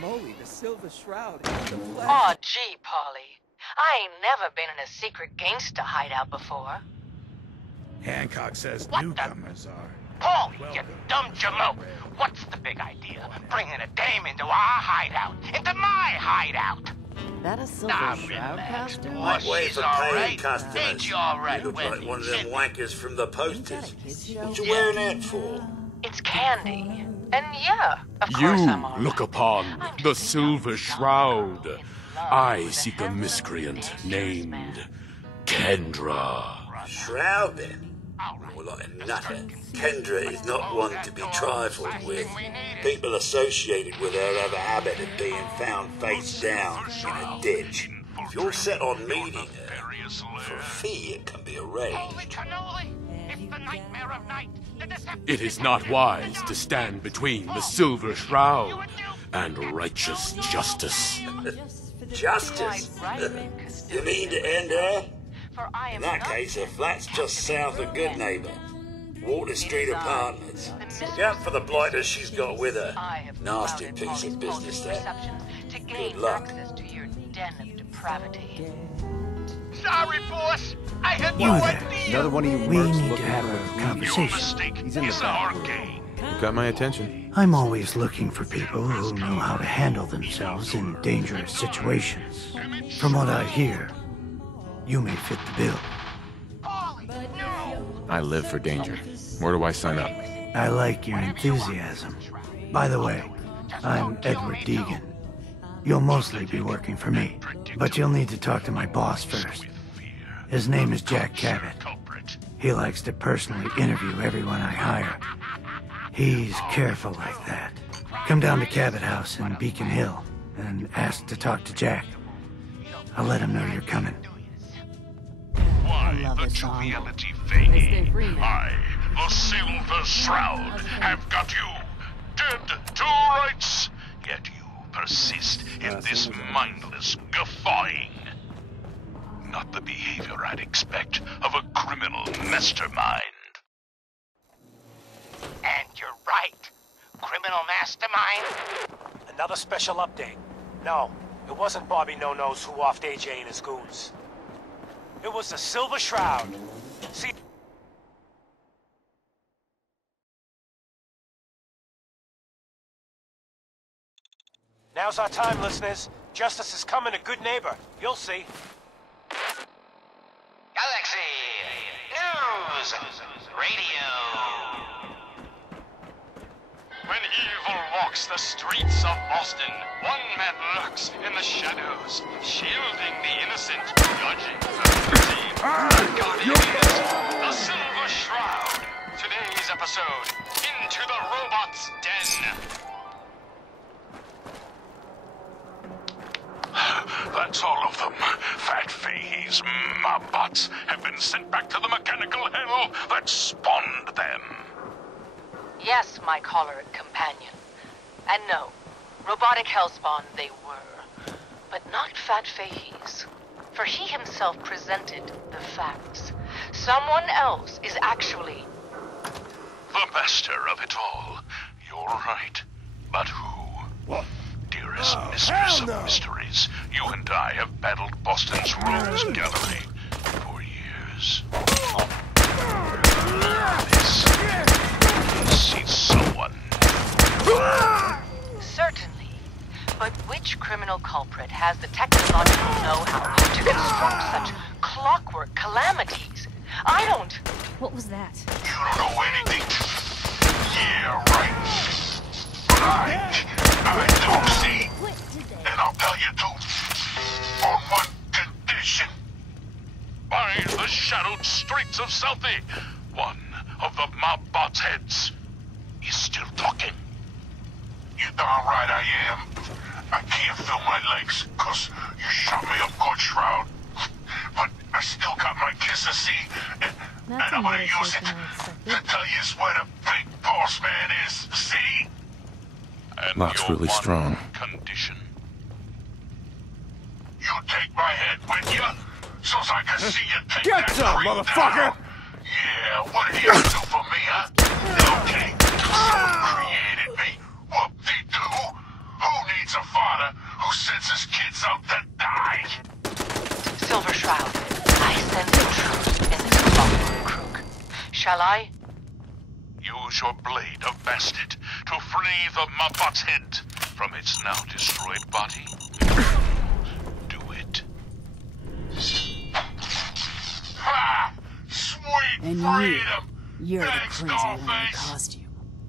moly, the Silver Shroud and the flesh. Aw, gee, Polly. I ain't never been in a secret gangster hideout before. Hancock says What newcomers are. Paul, you Welcome. dumb jamoke! What's the big idea? Bringing a dame into our hideout! Into my hideout! That a Silver Shroud costume? Oh, Way she's for all paying right. customers. Ain't you all right, You look Wendy? like one of them wankers from the Ain't that posters. a kid's show? What you wearing that for? It's candy. And yeah, of course I'm all You look right. upon I'm the just Silver young, Shroud. in love I with seek a handsome, miscreant ambitious named man. Kendra. Shroud, then? More like a nutter. Kendra is not one to be trifled with. People associated with her have a habit of being found face down in a ditch. If you're set on meeting her, for a fee it can be Holy arranged. cannoli! It's the nightmare of night! The deception! It is not wise to stand between the Silver Shroud and righteous justice. Justice? Quite right, You mean to end her? For I am In that not case, her flat's just south of Good Neighbor. Water Street Apartments. Look out for the blighters she's got with her. I have Nasty clouded piece of Polly's business, cultural that. perceptions to gain luck. access to your den of depravity. Sorry, boss! I had You no there. idea! Another one of you We mercs need to looking have for a who? conversation. He's in the back room. You got my attention. I'm always looking for people who know how to handle themselves in dangerous situations. From what I hear, you may fit the bill. I live for danger. Where do I sign up? I like your enthusiasm. By the way, I'm Edward Deegan. You'll mostly be working for me, but you'll need to talk to my boss first. His name is Jack Cabot. He likes to personally interview everyone I hire. He's careful like that. Come down to Cabot House in Beacon Hill and ask to talk to Jack. I'll let him know you're coming. Why, love the this song. duality They fade. stay free now. I, the Silver Shroud, have got you dead to rights. Yet you persist in this mindless guffawing. Not the behavior I'd expect of a criminal mastermind. And you're right. Criminal mastermind? Another special update. No, it wasn't Bobby No-Nose who offed AJ and his goons. It was the Silver Shroud. See... Now's our time, listeners. Justice is coming to Good Neighbor. You'll see. Galaxy! News! Radio! When evil walks the streets of Boston, one man lurks in the shadows, shielding the innocent, judging the guilty. The guardian is the Silver Shroud. Today's episode, Into the Robot's Den. That's all of them. Fat Fahey's Mobbots have been sent back to the mechanical hell that spawned them. Yes, my choleric companion. And no, robotic hellspawn they were. But not Fat Fahey's. For he himself presented the facts. Someone else is actually... The master of it all. You're right. But who? What? Dearest Oh, mistress hell of no. mysteries, you and I have battled Boston's rogues gallery for years. This sees someone. Certainly. But which criminal culprit has the technological know-how to construct such clockwork calamities? I don't... What was that? You don't know anything. Yeah, right. I do see. What did they? And I'll tell you too. On one condition. By the shadowed streets of Southie, one of the Mobbots' heads is still talking. You darn right I am. I can't feel my legs, 'cause you shot me up good, Shroud. But I still got my kisser, see? And That's I'm gonna another use it shape than I expected. to tell you where the big boss man is, see? And Lock's your really one strong. condition. You take my head with you, so's I can see you take Get that some, creep motherfucker! down. Yeah, what did you do for me, huh? Okay, someone created me. Whoop-de-doo. Who needs a Shall I? Use your blade of Bastet to free the Mabot's head from its now destroyed body. Do it. Ha! Sweet And freedom! you're the Thanks, crazy one in Dollface. costume.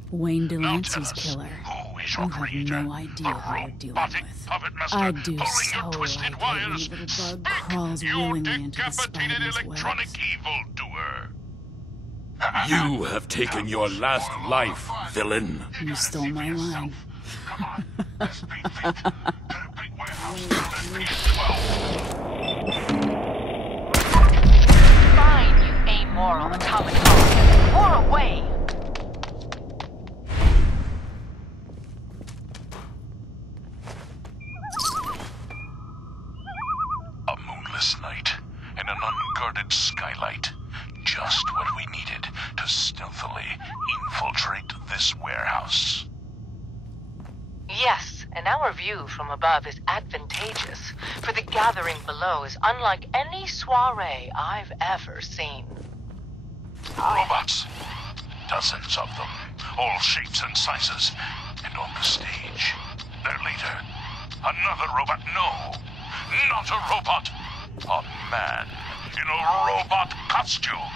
Wayne Now Delancey's tell us, killer. who is You your have creator? no idea who you're dealing Robotic with. puppet master I do pulling so your twisted like it when wires. a little bug Speak, crawls you willingly into the decapitated spider's electronic webs. evildoer. You have taken your last life, villain. You stole my line. Come on, let's beat feet to the big warehouse down at P12. Fine, you amoral automaton. More away! A moonless night and an unguarded skylight. Just what we needed to stealthily infiltrate this warehouse. Yes, and our view from above is advantageous, for the gathering below is unlike any soiree I've ever seen. Robots. Dozens of them. All shapes and sizes. And on the stage, their leader. Another robot. No, not a robot. A man in a robot costume.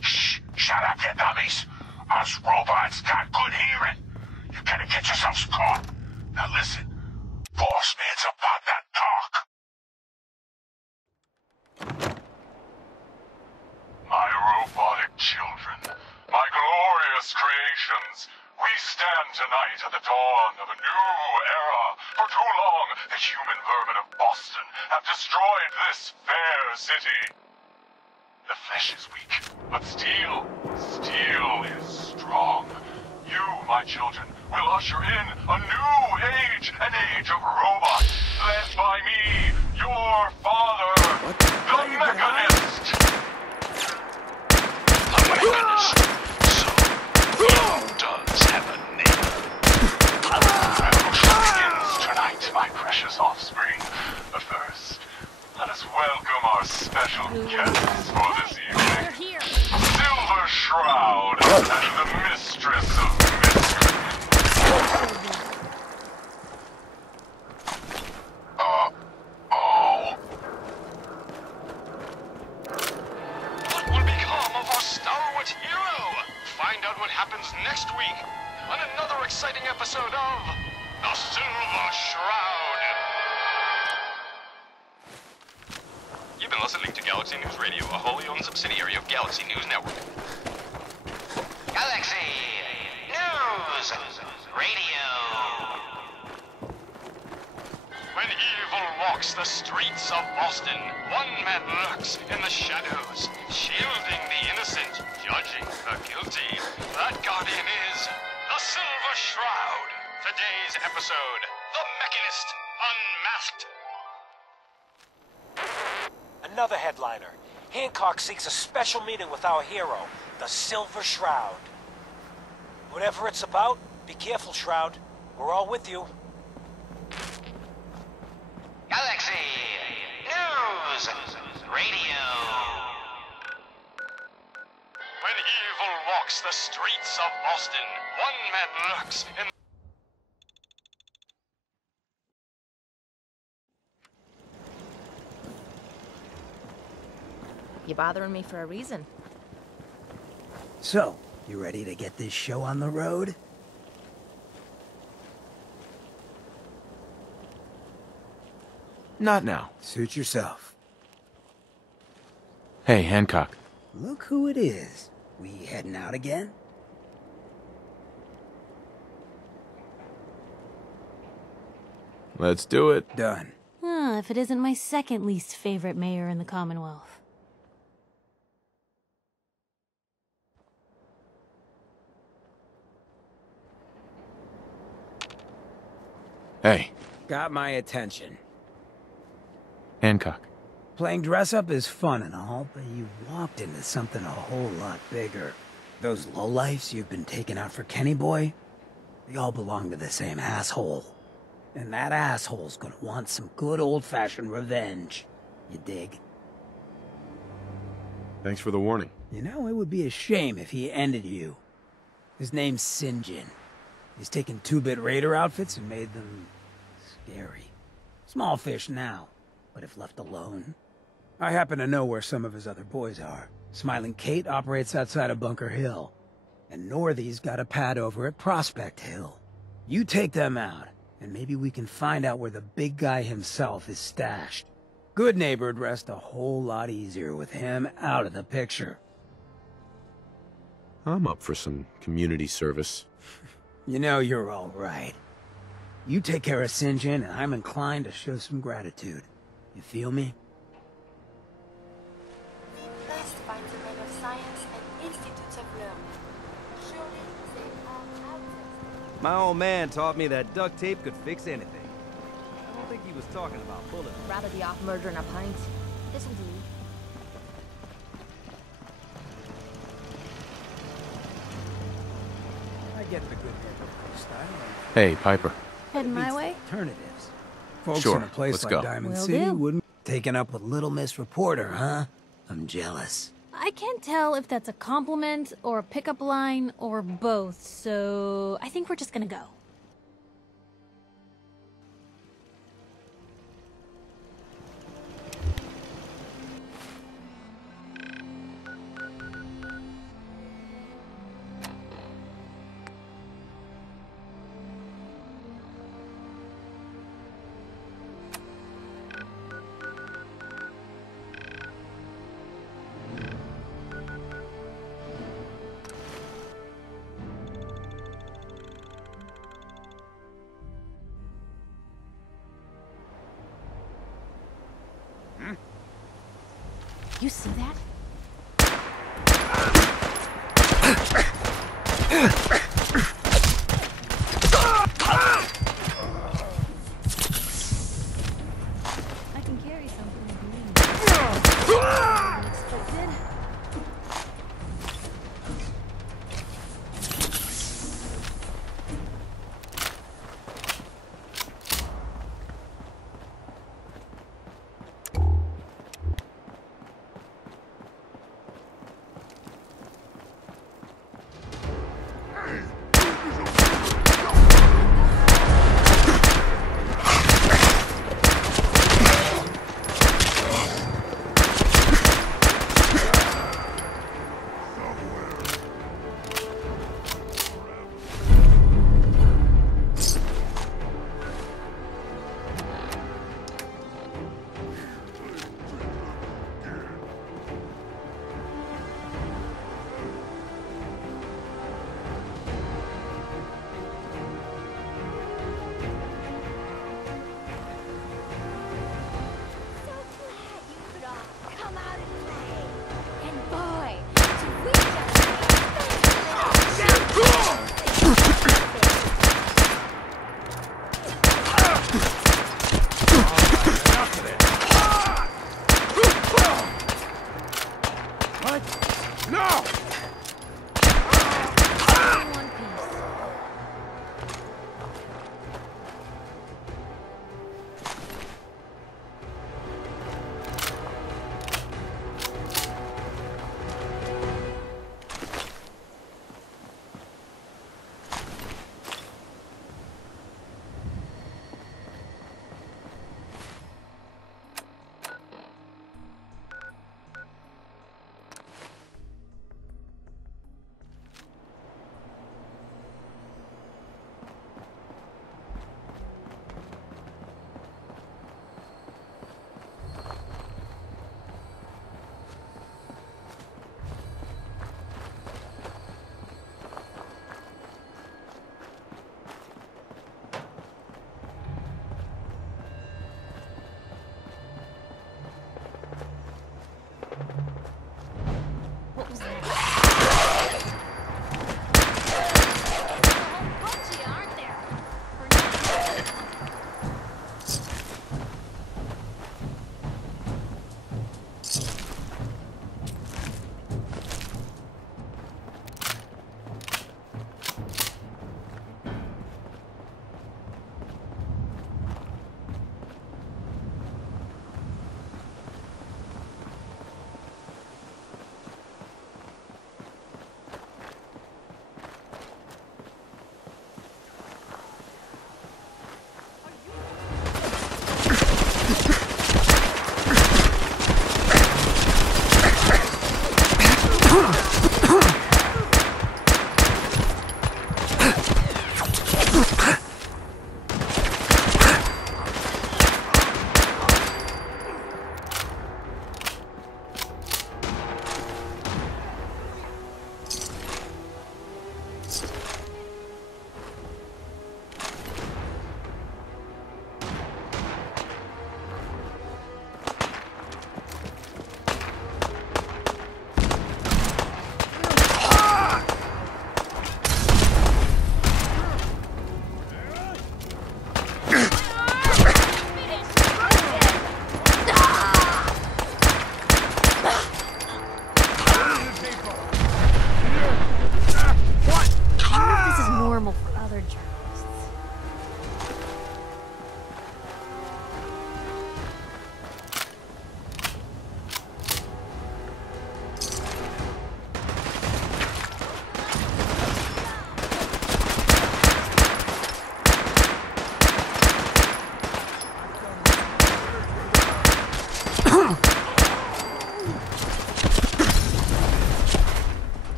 Shh! Shut up, you dummies. Us robots got good hearing. You gotta get yourselves caught. Now listen. Boss man's about that talk. My robotic children, my glorious creations, we stand tonight at the dawn of a new era. For too long, the human vermin of Boston have destroyed this fair city. The flesh is weak, but steel is strong. You, my children, will usher in a new age, an age of robots, led by me, your father, the Mechanist. The Mechanist. So, he does have a name. Revolution begins tonight, my precious offspring. But first, let us welcome our special guests for this evening. Silver Shroud and the Mistress of Mystery. What will become of our stalwart hero? Find out what happens next week on another exciting episode of The Silver Shroud. You've been listening to Galaxy News Radio, a wholly owned subsidiary of Galaxy News Network. Galaxy News Radio. When evil walks the streets of Boston, one man lurks in the shadows, shielding the innocent, judging the guilty. That guardian is the Silver Shroud. Today's episode, The Mechanist Unmasked. Another headliner. Hancock seeks a special meeting with our hero, the Silver Shroud. Whatever it's about, be careful, Shroud. We're all with you. Galaxy News Radio. When evil walks the streets of Boston, one man lurks in... You bothering me for a reason. So, you ready to get this show on the road? Not now. Suit yourself. Hey, Hancock. Look who it is. We heading out again? Let's do it. Done. If it isn't my second least favorite mayor in the Commonwealth. Hey, Got my attention. Hancock. Playing dress-up is fun and all, but you walked into something a whole lot bigger. Those lowlifes you've been taking out for Kenny Boy, they all belong to the same asshole. And that asshole's gonna want some good old-fashioned revenge. You dig? Thanks for the warning. You know, it would be a shame if he ended you. His name's Sinjin. He's taken 2-bit raider outfits and made them scary. Small fish now, but if left alone. I happen to know where some of his other boys are. Smiling Kate operates outside of Bunker Hill, and Northy's got a pad over at Prospect Hill. You take them out, and maybe we can find out where the big guy himself is stashed. Good neighbor'd rest a whole lot easier with him out of the picture. I'm up for some community service. You know you're all right. You take care of Sinjin, and I'm inclined to show some gratitude. You feel me? Best finds a man of science and institutes of learning. Surely they are out there. My old man taught me that duct tape could fix anything. I don't think he was talking about bullets. Rather be off murdering a pint. This'll do. I get the good neighborhood style. Hey, Piper. Heading my way? Alternatives. Folks Sure, in a place let's like go. Diamond Will City do. wouldn't taken up with Little Miss Reporter, huh? I'm jealous. I can't tell if that's a compliment or a pickup line or both, so I think we're just gonna go. You see that? I can carry something unexpected.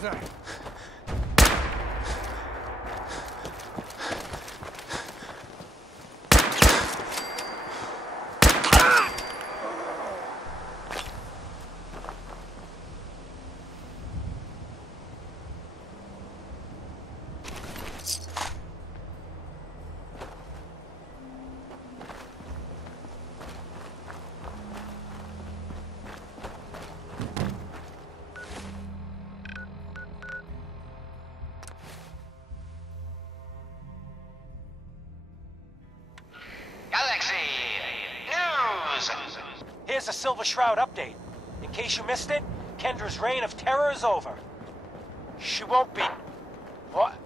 Who's that? Here's a Silver Shroud update. In case you missed it, Kendra's reign of terror is over. She won't be... What?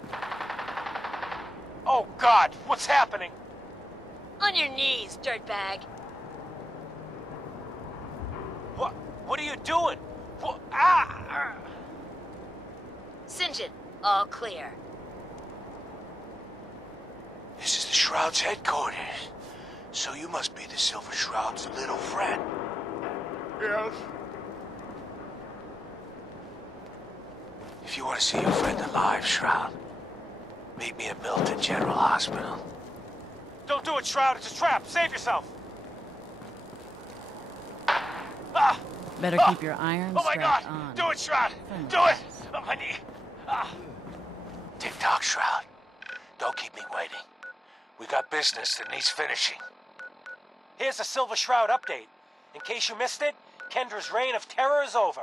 Oh, God, what's happening? On your knees, dirtbag. What are you doing? What? Ah! Sinjin, all clear. This is the Shroud's headquarters. So you must be the Silver Shroud's little friend. Yes. If you want to see your friend alive, Shroud, meet me at Milton General Hospital. Don't do it, Shroud. It's a trap. Save yourself. Ah! Better keep your irons Oh my God! strapped on. Do it, Shroud! Do it! On my knee. Ah. Tick-tock, Shroud. Don't keep me waiting. We got business that needs finishing. Here's a Silver Shroud update. In case you missed it, Kendra's reign of terror is over.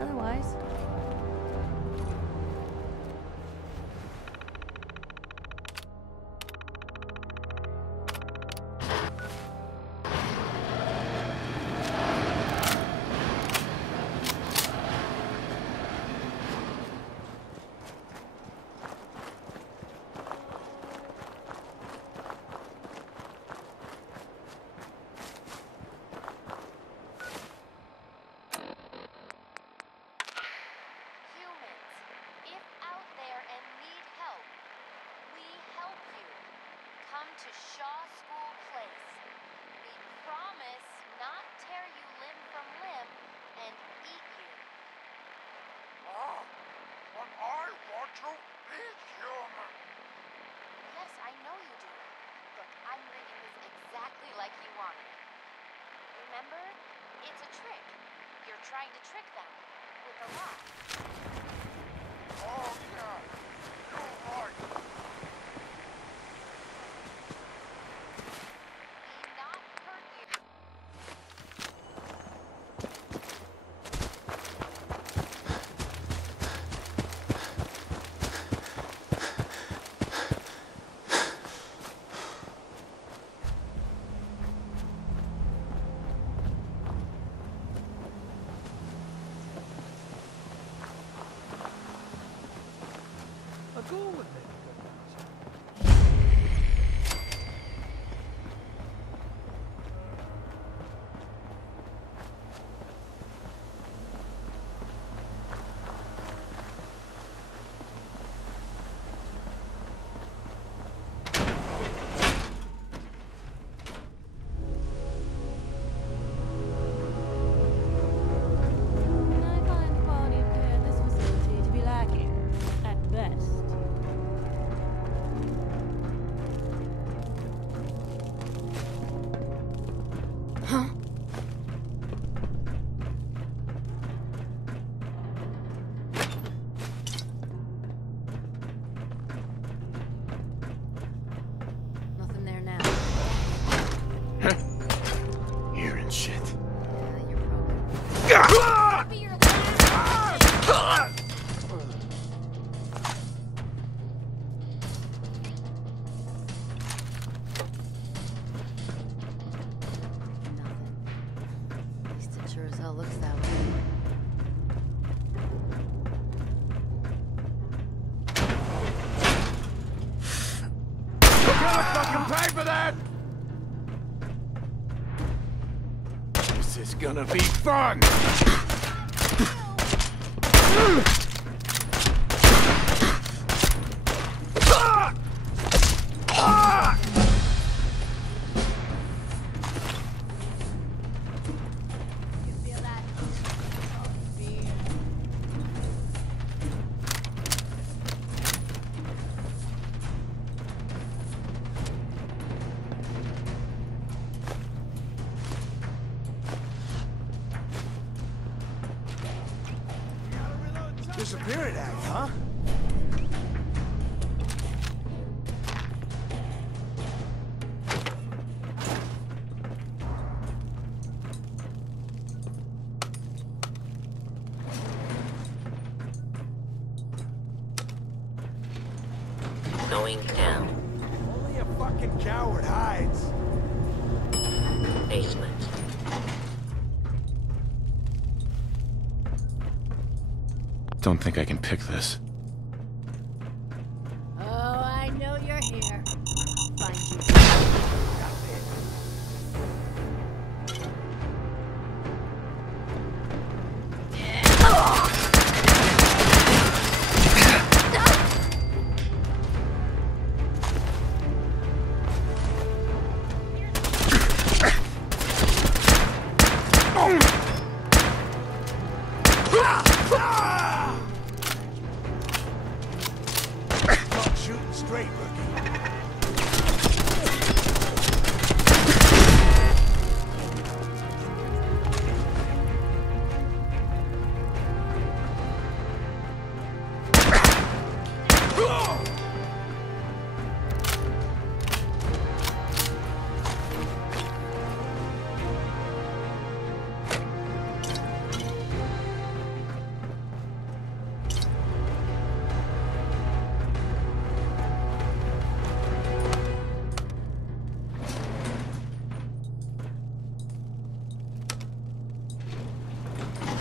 Otherwise. To Shaw School Place. We promise not tear you limb from limb and eat you. Ah, but I want to be human. Yes, I know you do. Look, I'm reading this exactly like you wanted. Remember? It's a trick. You're trying to trick them with a lie. Oh, yeah. You're right. pay for that! This is gonna be fun! Disappearing act, huh? Going down. Only a fucking coward hides. Basement. Don't think I can pick this. Oh, I know you're here. Find you. Shooting straight, rookie.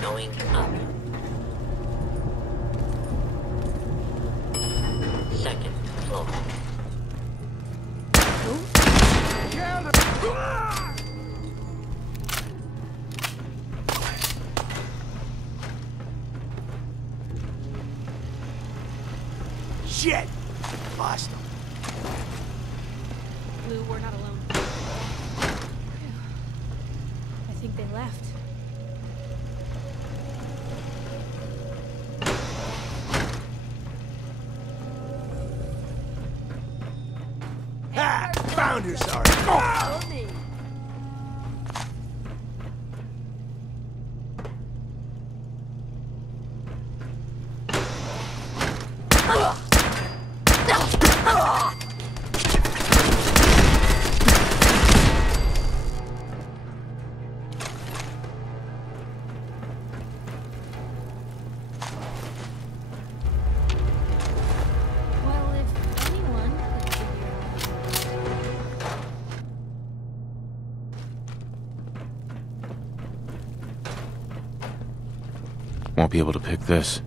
Going up. Second floor. Shit! Lost him. Blue, we're not alone. I think they left. Ha! Found her, sorry. Oh. Well, if anyone could figure Won't be able to pick this.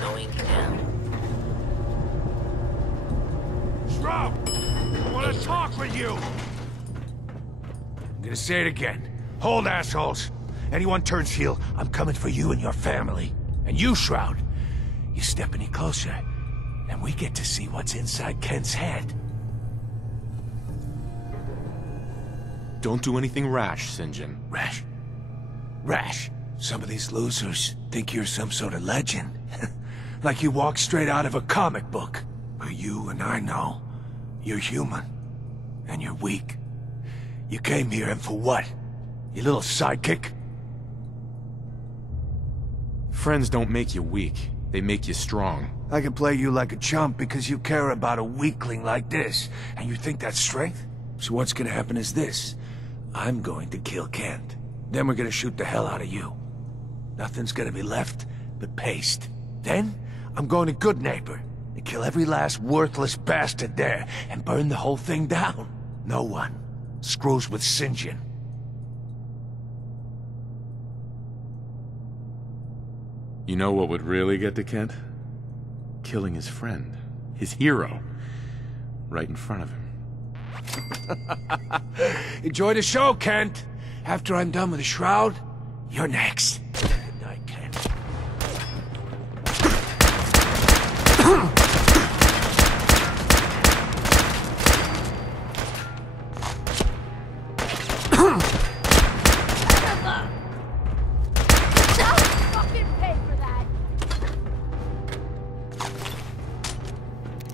Going down. Shroud! I want to talk with you! I'm gonna say it again. Hold, assholes! Anyone turns heel, I'm coming for you and your family. And you, Shroud, you step any closer, and we get to see what's inside Ken's head. Don't do anything rash, St. John. Rash? Rash? Some of these losers think you're some sort of legend. Like you walked straight out of a comic book. But you and I know, you're human. And you're weak. You came here and for what? Your little sidekick? Friends don't make you weak. They make you strong. I can play you like a chump because you care about a weakling like this, and you think that's strength? So what's gonna happen is this. I'm going to kill Kent. Then we're gonna shoot the hell out of you. Nothing's gonna be left but paste. Then, I'm going to Good Neighbor and kill every last worthless bastard there and burn the whole thing down. No one screws with St. John. You know what would really get to Kent? Killing his friend. His hero. Right in front of him. Enjoy the show, Kent. After I'm done with the Shroud, you're next. Good night, Kent.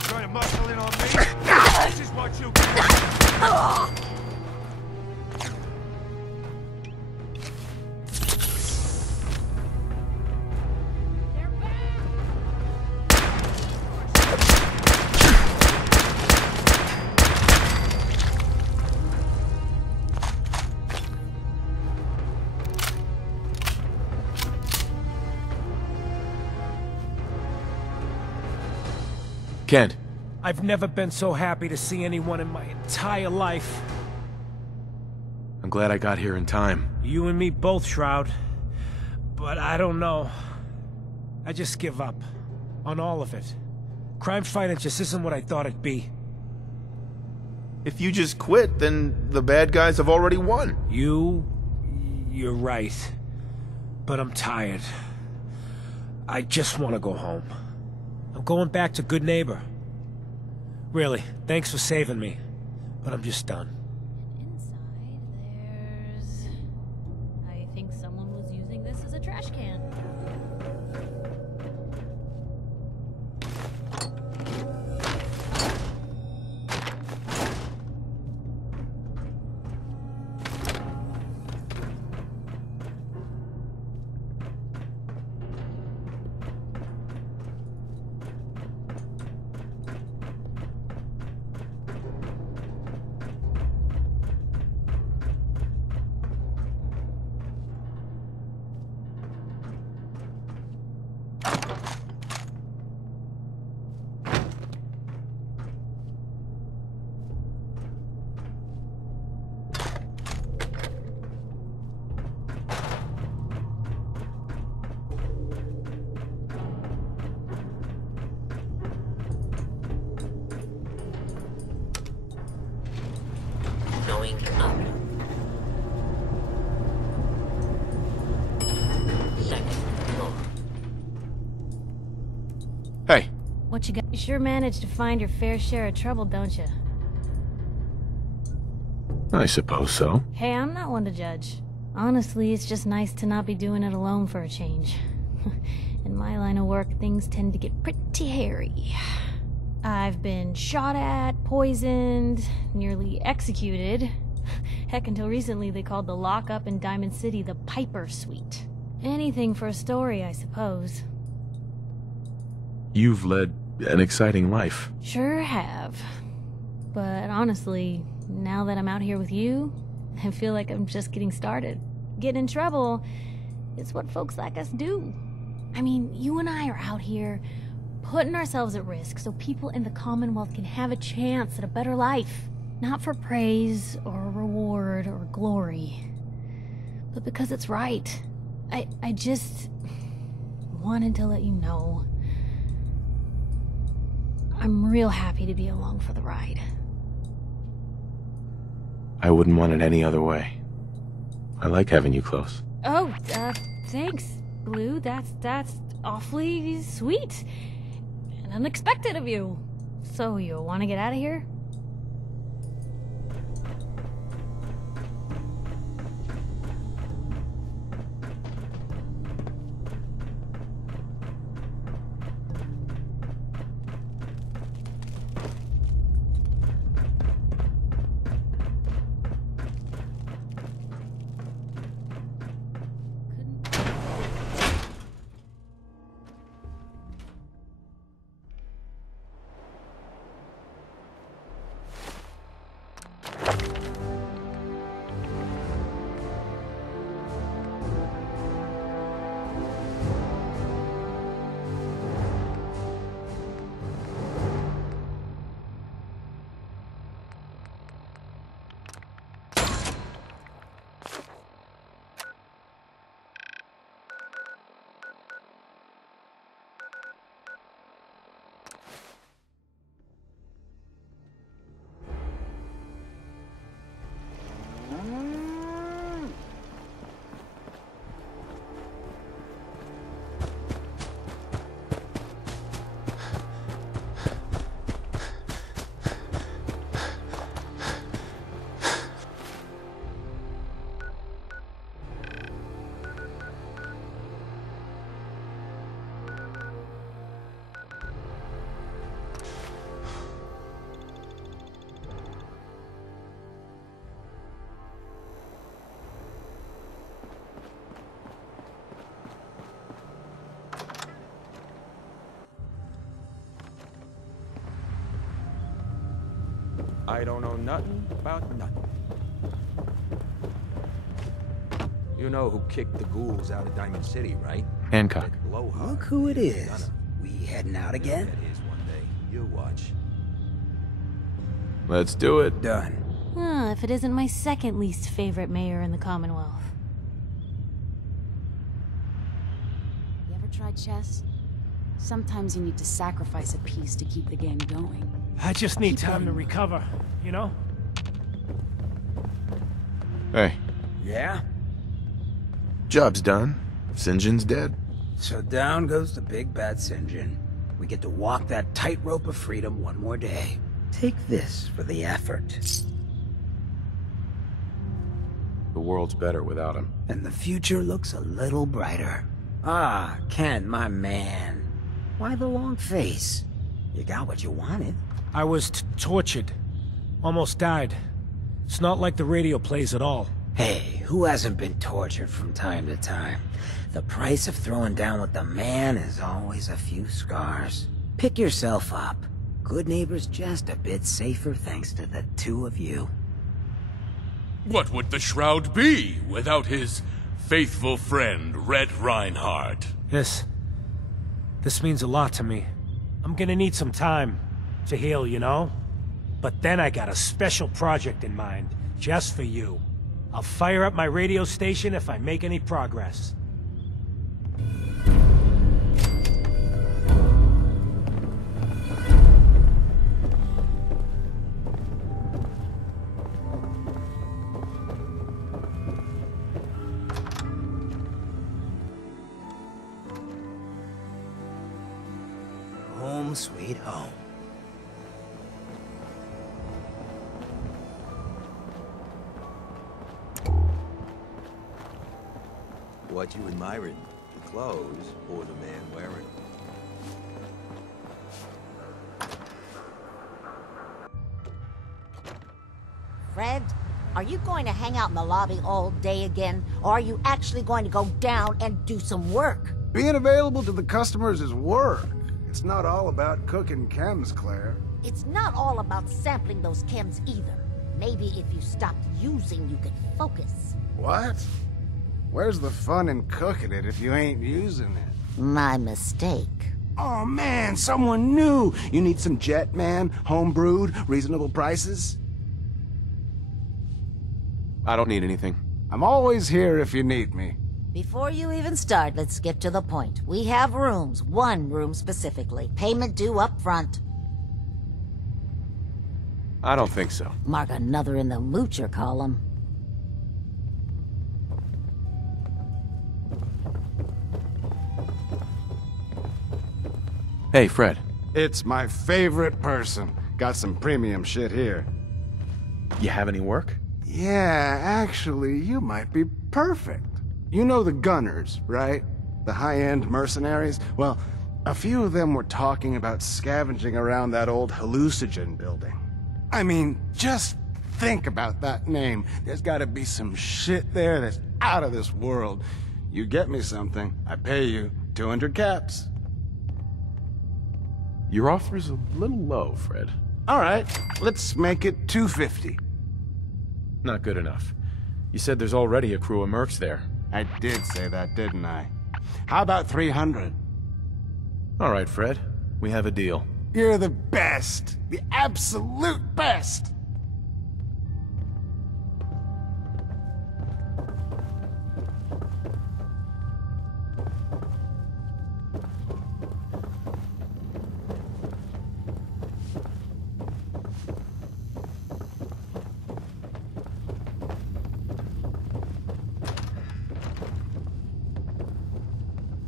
Trying to muscle in on me? This is what you get. Kent. I've never been so happy to see anyone in my entire life. I'm glad I got here in time. You and me both, Shroud. But I don't know. I just give up. On all of it. Crime fighting just isn't what I thought it'd be. If you just quit, then the bad guys have already won. You're right. But I'm tired. I just want to go home. I'm going back to Good Neighbor. Really, thanks for saving me. But I'm just done. Inside, there's... I think someone was using this as a trash can. Going up. Second floor. Hey. What you got? You sure managed to find your fair share of trouble, don't you? I suppose so. Hey, I'm not one to judge. Honestly, it's just nice to not be doing it alone for a change. In my line of work, things tend to get pretty hairy. I've been shot at, poisoned, nearly executed. Heck, until recently they called the lockup in Diamond City the Piper Suite. Anything for a story, I suppose. You've led an exciting life. Sure have. But honestly, now that I'm out here with you, I feel like I'm just getting started. Getting in trouble is what folks like us do. I mean, you and I are out here putting ourselves at risk so people in the Commonwealth can have a chance at a better life. Not for praise or reward or glory, but because it's right. I just wanted to let you know. I'm real happy to be along for the ride. I wouldn't want it any other way. I like having you close. Oh, thanks, Blue. That's awfully sweet. And unexpected of you. So, you want to get out of here? I don't know nothing about nothing. You know who kicked the ghouls out of Diamond City, right? Hancock. Look who it is. We heading out again? That is one day. You watch. Let's do it. Done. If it isn't my second least favorite mayor in the Commonwealth. You ever tried chess? Sometimes you need to sacrifice a piece to keep the game going. I just need time to recover, you know? Hey. Yeah? Job's done. St. John's dead. So down goes the big bad St. John. We get to walk that tightrope of freedom one more day. Take this for the effort. The world's better without him. And the future looks a little brighter. Ah, Ken, my man. Why the long face? You got what you wanted. I was tortured. Almost died. It's not like the radio plays at all. Hey, who hasn't been tortured from time to time? The price of throwing down with the man is always a few scars. Pick yourself up. Good Neighbor's just a bit safer thanks to the two of you. What would the Shroud be without his faithful friend, Red Reinhardt? This means a lot to me. I'm gonna need some time to heal, you know? But then I got a special project in mind, just for you. I'll fire up my radio station if I make any progress. Home sweet home. What you admiring? The clothes or the man wearing them? Fred, are you going to hang out in the lobby all day again, or are you actually going to go down and do some work? Being available to the customers is work. It's not all about cooking chems, Claire. It's not all about sampling those chems either. Maybe if you stopped using, you could focus. What? Where's the fun in cooking it if you ain't using it? My mistake. Oh man, someone new! You need some Jet Man, home-brewed, reasonable prices? I don't need anything. I'm always here if you need me. Before you even start, let's get to the point. We have rooms, one room specifically. Payment due up front. I don't think so. Mark another in the moocher column. Hey, Fred. It's my favorite person. Got some premium shit here. You have any work? Yeah, actually, you might be perfect. You know the Gunners, right? The high-end mercenaries? Well, a few of them were talking about scavenging around that old hallucinogen building. I mean, just think about that name. There's gotta be some shit there that's out of this world. You get me something, I pay you 200 caps. Your offer's a little low, Fred. All right, let's make it 250. Not good enough. You said there's already a crew of mercs there. I did say that, didn't I? How about 300? All right, Fred. We have a deal. You're the best. The absolute best.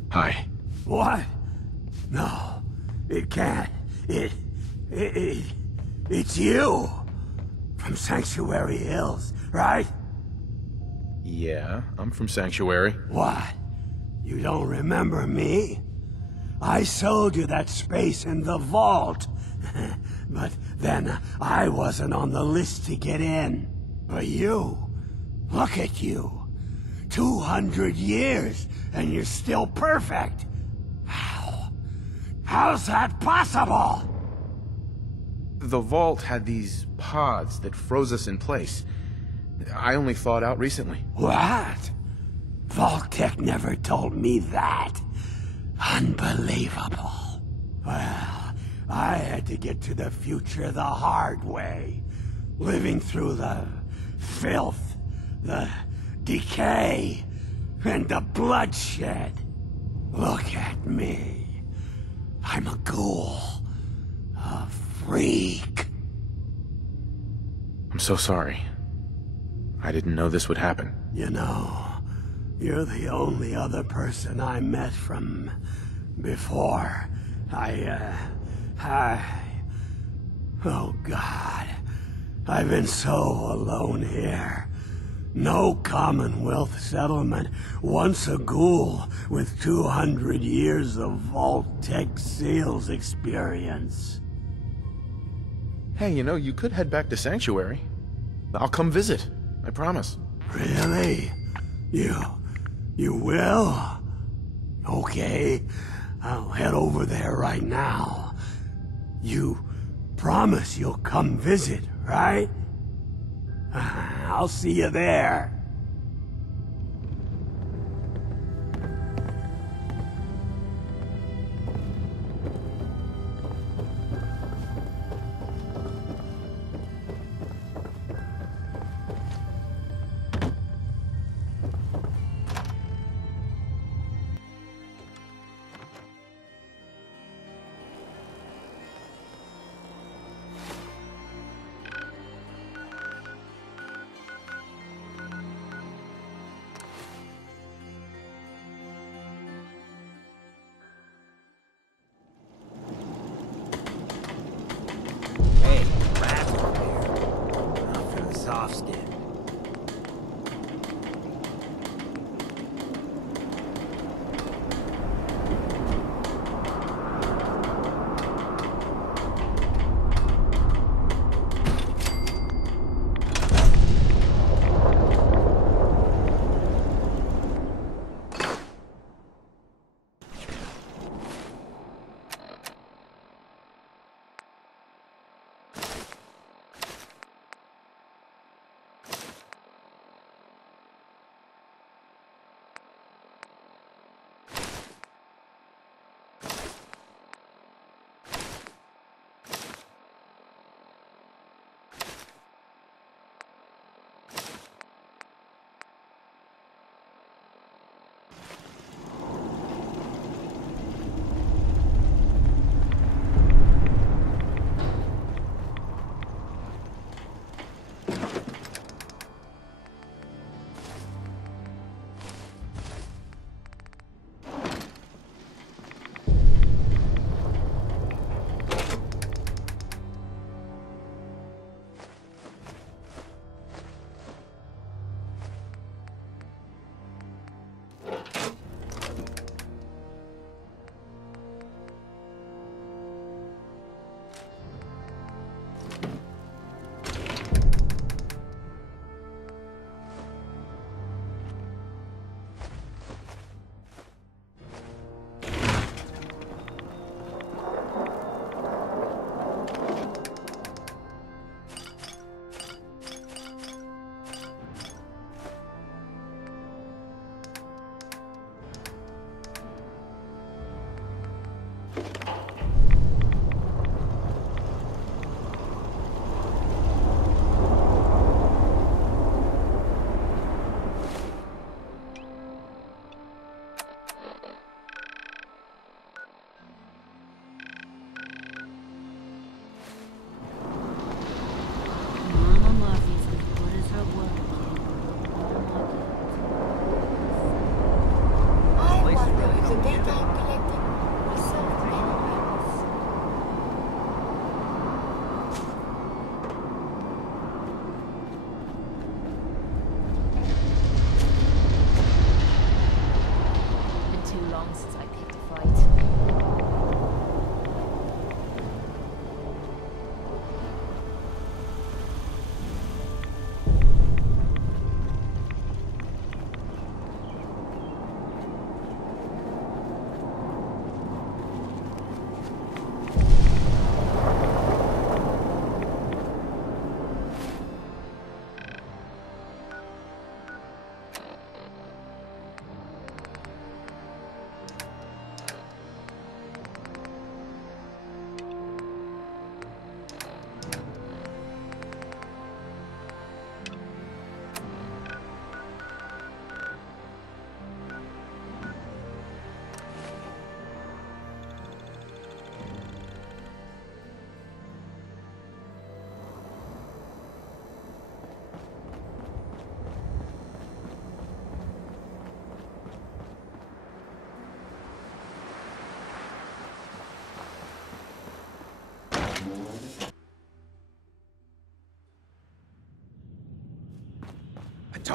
Hi. What? No, it can't. It's you. From Sanctuary Hills, right? Yeah, I'm from Sanctuary. What? You don't remember me? I sold you that space in the vault. But then I wasn't on the list to get in. But you, look at you. 200 years, and you're still perfect. How? How's that possible? The vault had these pods that froze us in place. I only thawed out recently. What? Vault-Tec never told me that. Unbelievable. Well, I had to get to the future the hard way. Living through the filth, the decay, and the bloodshed. Look at me. I'm a ghoul. A freak. I'm so sorry. I didn't know this would happen. You know, you're the only other person I met from before. Oh God. I've been so alone here. No Commonwealth settlement, once a ghoul with 200 years of Vault-Tec sales experience. Hey, you know, you could head back to Sanctuary. I'll come visit. I promise. Really? You will? Okay, I'll head over there right now. You promise you'll come visit, right? I'll see you there.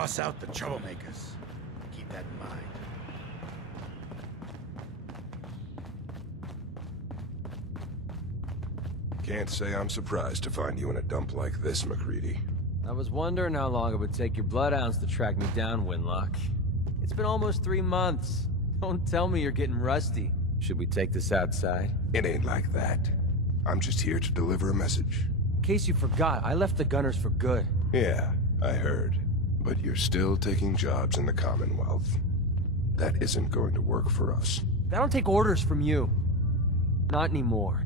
Toss out the troublemakers. Keep that in mind. Can't say I'm surprised to find you in a dump like this, MacReady. I was wondering how long it would take your bloodhounds to track me down, Winlock. It's been almost 3 months. Don't tell me you're getting rusty. Should we take this outside? It ain't like that. I'm just here to deliver a message. In case you forgot, I left the Gunners for good. Yeah, I heard. But you're still taking jobs in the Commonwealth. That isn't going to work for us. I don't take orders from you. Not anymore.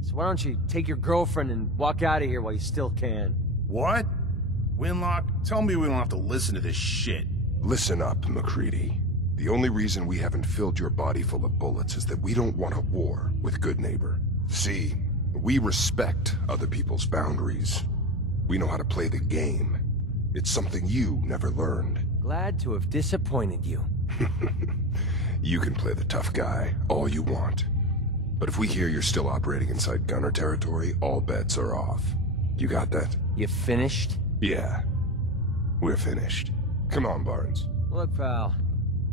So why don't you take your girlfriend and walk out of here while you still can? What? Winlock, tell me we don't have to listen to this shit. Listen up, MacReady. The only reason we haven't filled your body full of bullets is that we don't want a war with Good Neighbor. See, we respect other people's boundaries. We know how to play the game. It's something you never learned. Glad to have disappointed you. You can play the tough guy all you want. But if we hear you're still operating inside Gunner territory, all bets are off. You got that? You finished? Yeah. We're finished. Come on, Barnes. Look, pal.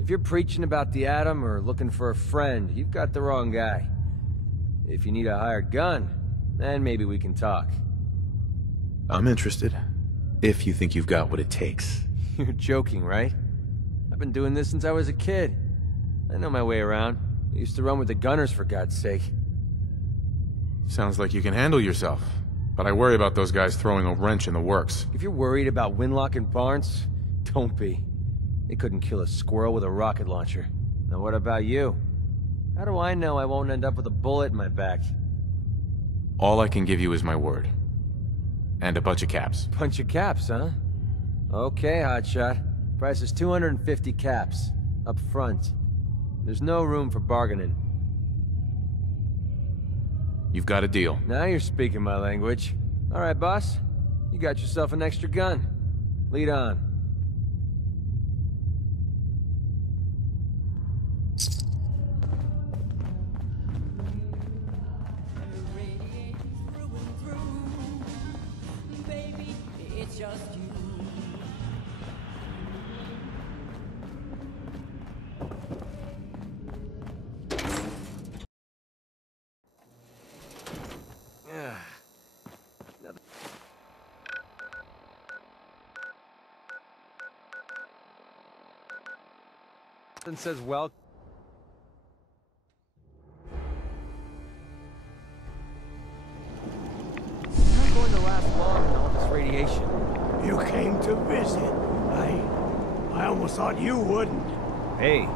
If you're preaching about the Atom or looking for a friend, you've got the wrong guy. If you need a hired gun, then maybe we can talk. I'm interested. If you think you've got what it takes. You're joking, right? I've been doing this since I was a kid. I know my way around. I used to run with the Gunners, for God's sake. Sounds like you can handle yourself. But I worry about those guys throwing a wrench in the works. If you're worried about Winlock and Barnes, don't be. They couldn't kill a squirrel with a rocket launcher. Now what about you? How do I know I won't end up with a bullet in my back? All I can give you is my word. And a bunch of caps. Bunch of caps, huh? Okay, hotshot. Price is 250 caps. Up front. There's no room for bargaining. You've got a deal. Now you're speaking my language. All right, boss. You got yourself an extra gun. Lead on. And says, well... Not going to last long in all this radiation. You came to visit. I almost thought you wouldn't. Hey.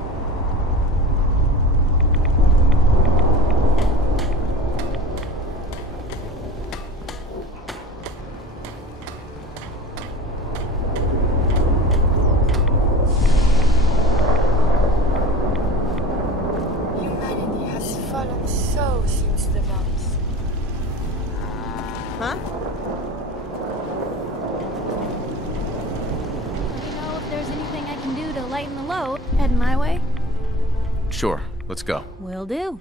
Sure, let's go. Will do.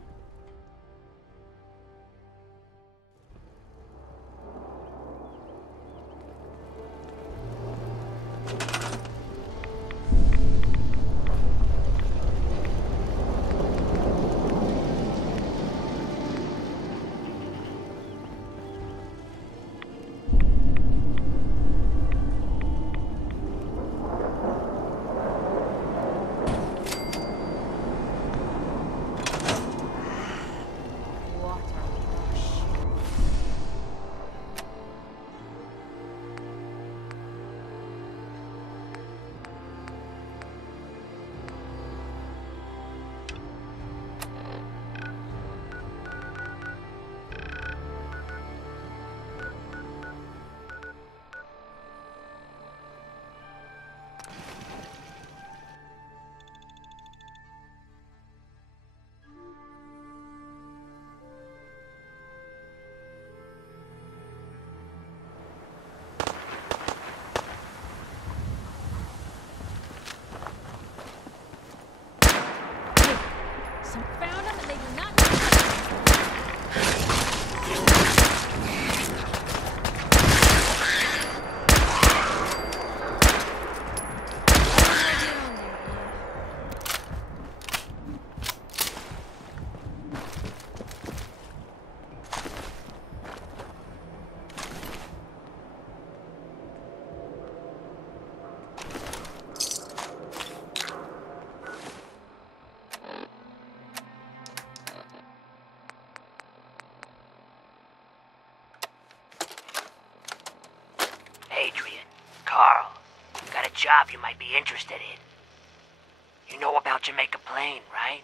interested in. You know about Jamaica Plain, right?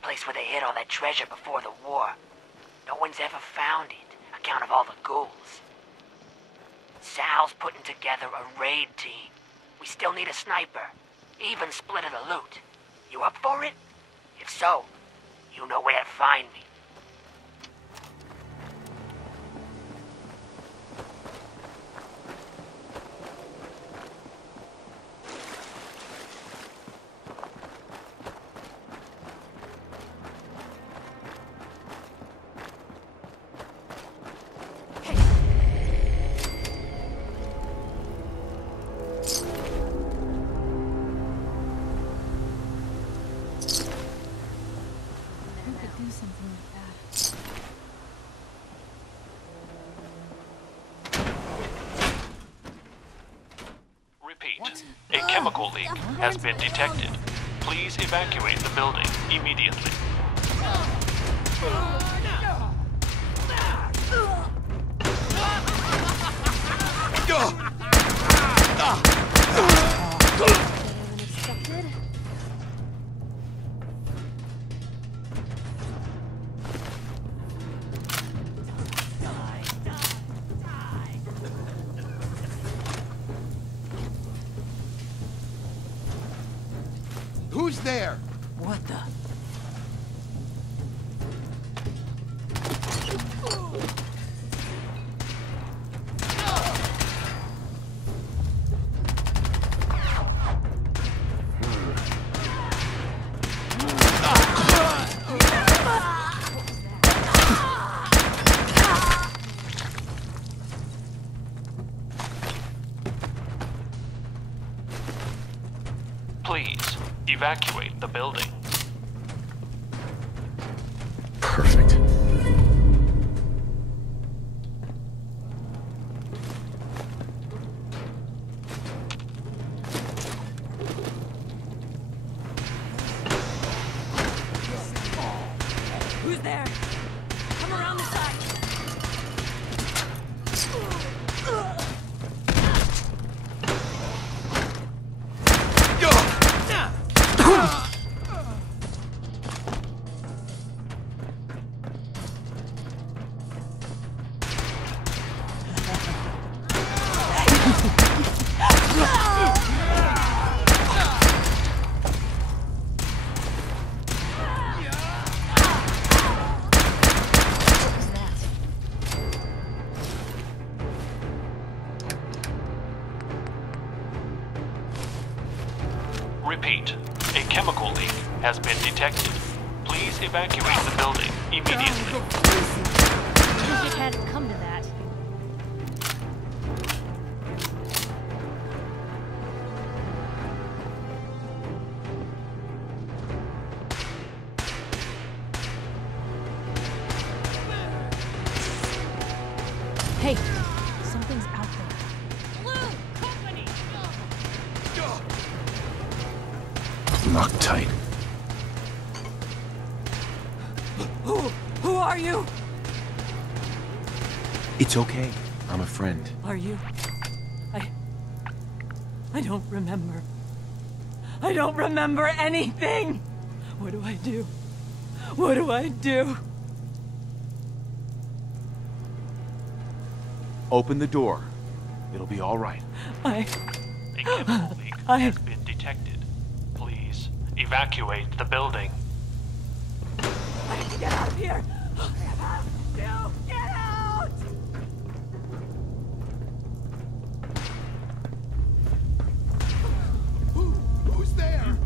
Place where they hid all that treasure before the war. No one's ever found it, account of all the ghouls. Sal's putting together a raid team. We still need a sniper. Even split of the loot. You up for it? If so, you know where to find me. A chemical leak has been detected. Please evacuate the building immediately. Who's there? What the? Please evacuate the building. Perfect. Who's there? Come around the side. Repeat, a chemical leak has been detected. Please evacuate the building immediately. If it hadn't come to that. Hey, something's out there. Lock tight. Who are you? It's okay. I'm a friend. Are you? I don't remember. I don't remember anything! What do I do? What do I do? Open the door. It'll be all right. A chemical leak has been detected. Please evacuate the building. I have to get out of here! I have to get out! Who's there?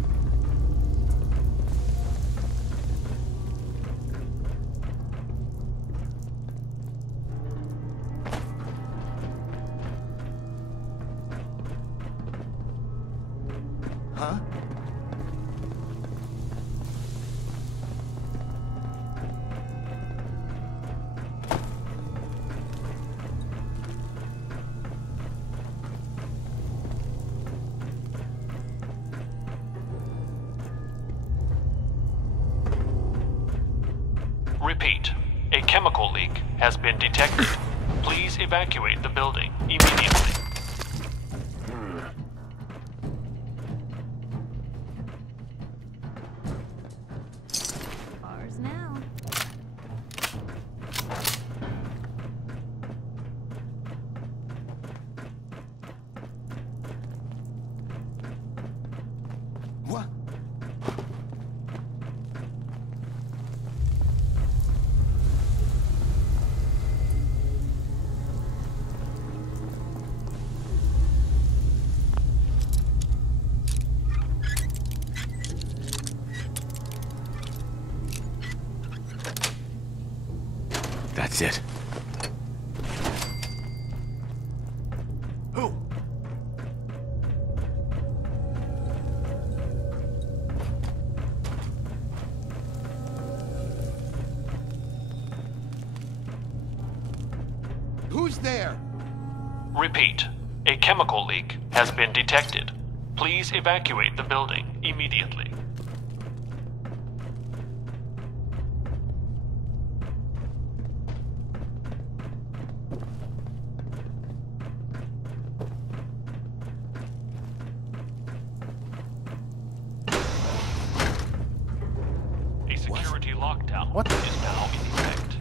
Huh? Repeat, a chemical leak has been detected. Please evacuate the building immediately. That's it. Who? Who's there? Repeat. A chemical leak has been detected. Please evacuate the building immediately. A security lockdown is now in effect.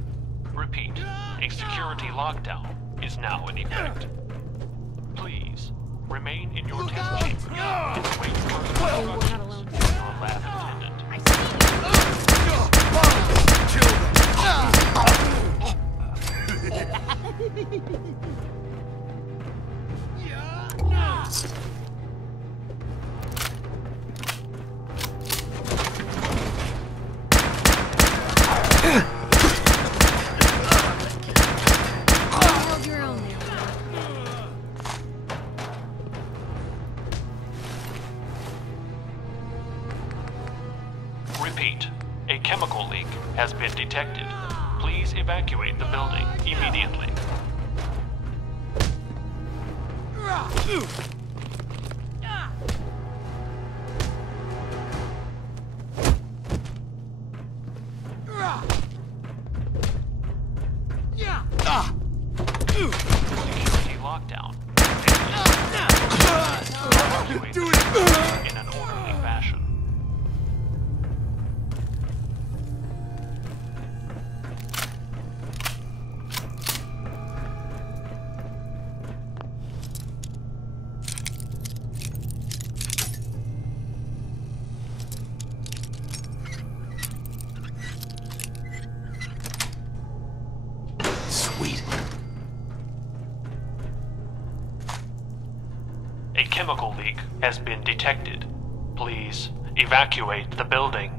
Repeat. A security lockdown is now in effect. Please, remain in your test chamber and wait for instructions from your lab attendant. Hold your own there. Repeat. A chemical leak has been detected. Please evacuate the building immediately. Security lockdown. Evacuate the building in an orderly fashion. Sweet. A chemical leak has been detected. Please evacuate the building.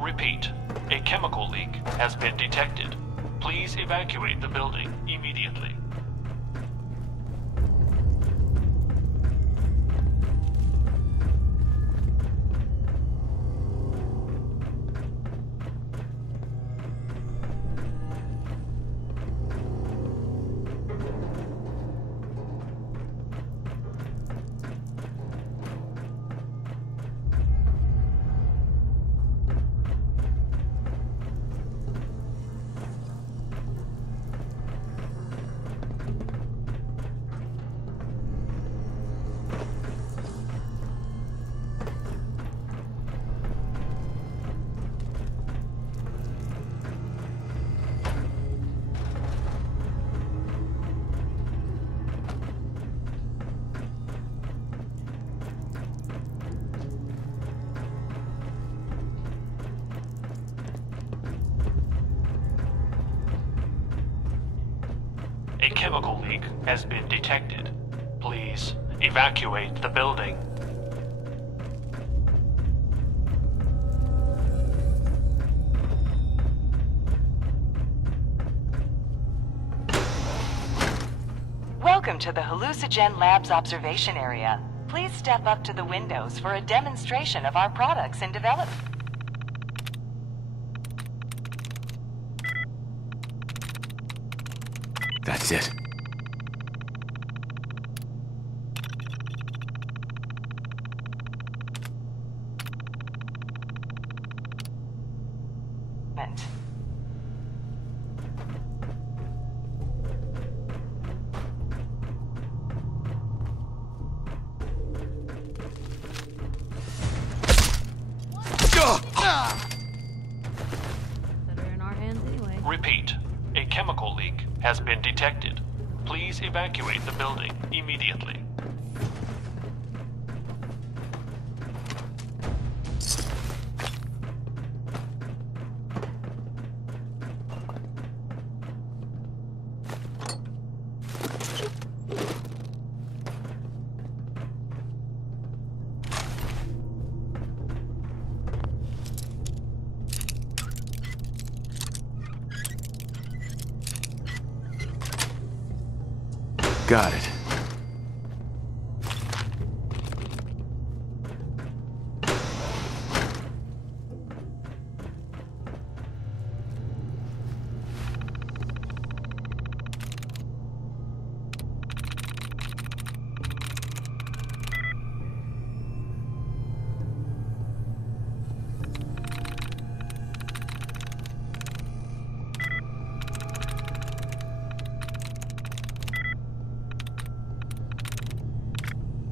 Repeat. A chemical leak has been detected. Please evacuate the building immediately. A chemical leak has been detected. Please evacuate the building. Welcome to the Hallucigen Labs observation area. Please step up to the windows for a demonstration of our products in development. That's it. Better in our hands anyway. Repeat. A chemical leak has been detected. Please evacuate the building immediately. Got it.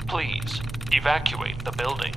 Please, evacuate the building.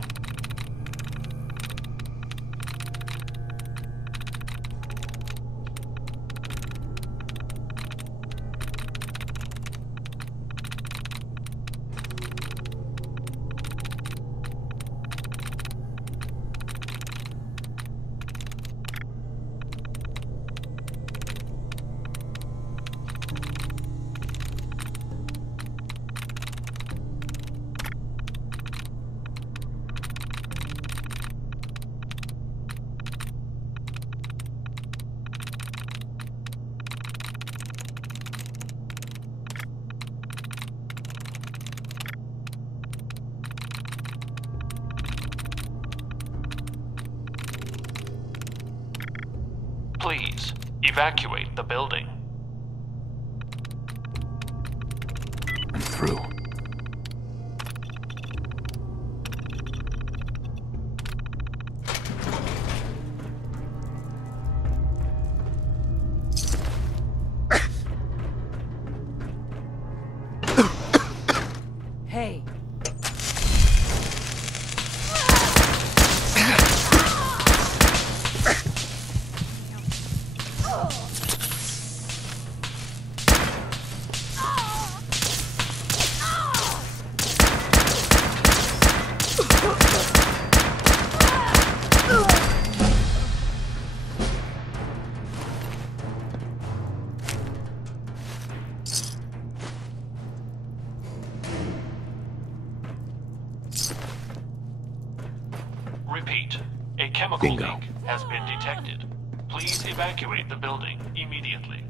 Please, evacuate the building. I'm through. Hey. Repeat. A chemical leak has been detected. Please evacuate the building immediately.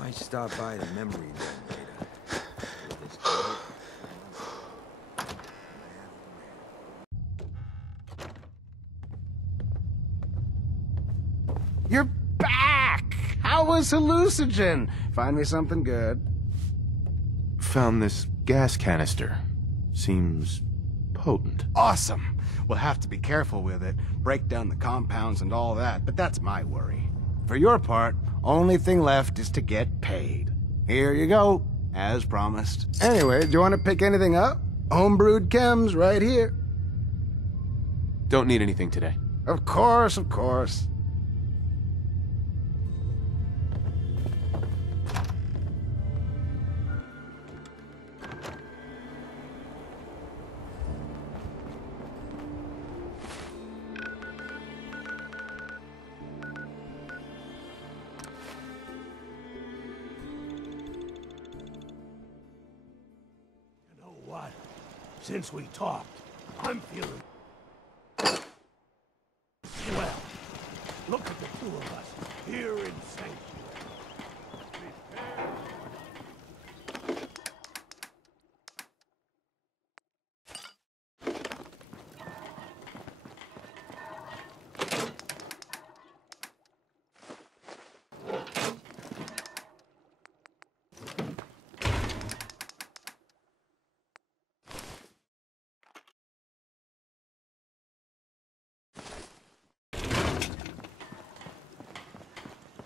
Might stop by the memory den later. You're back! How was Hallucinogen? Find me something good. Found this gas canister. Seems potent. Awesome! We'll have to be careful with it, break down the compounds and all that, but that's my worry. For your part, only thing left is to get paid. Here you go. as promised. Anyway, do you want to pick anything up? Homebrewed chems right here. Don't need anything today. Of course, of course. Since we talked, I'm feeling well. Look at the two of us here in Sanctuary.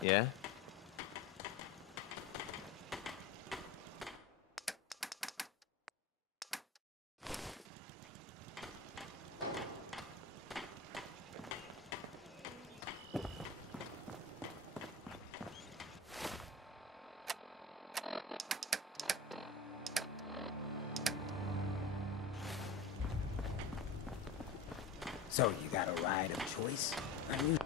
Yeah? So you got a ride of choice? I mean...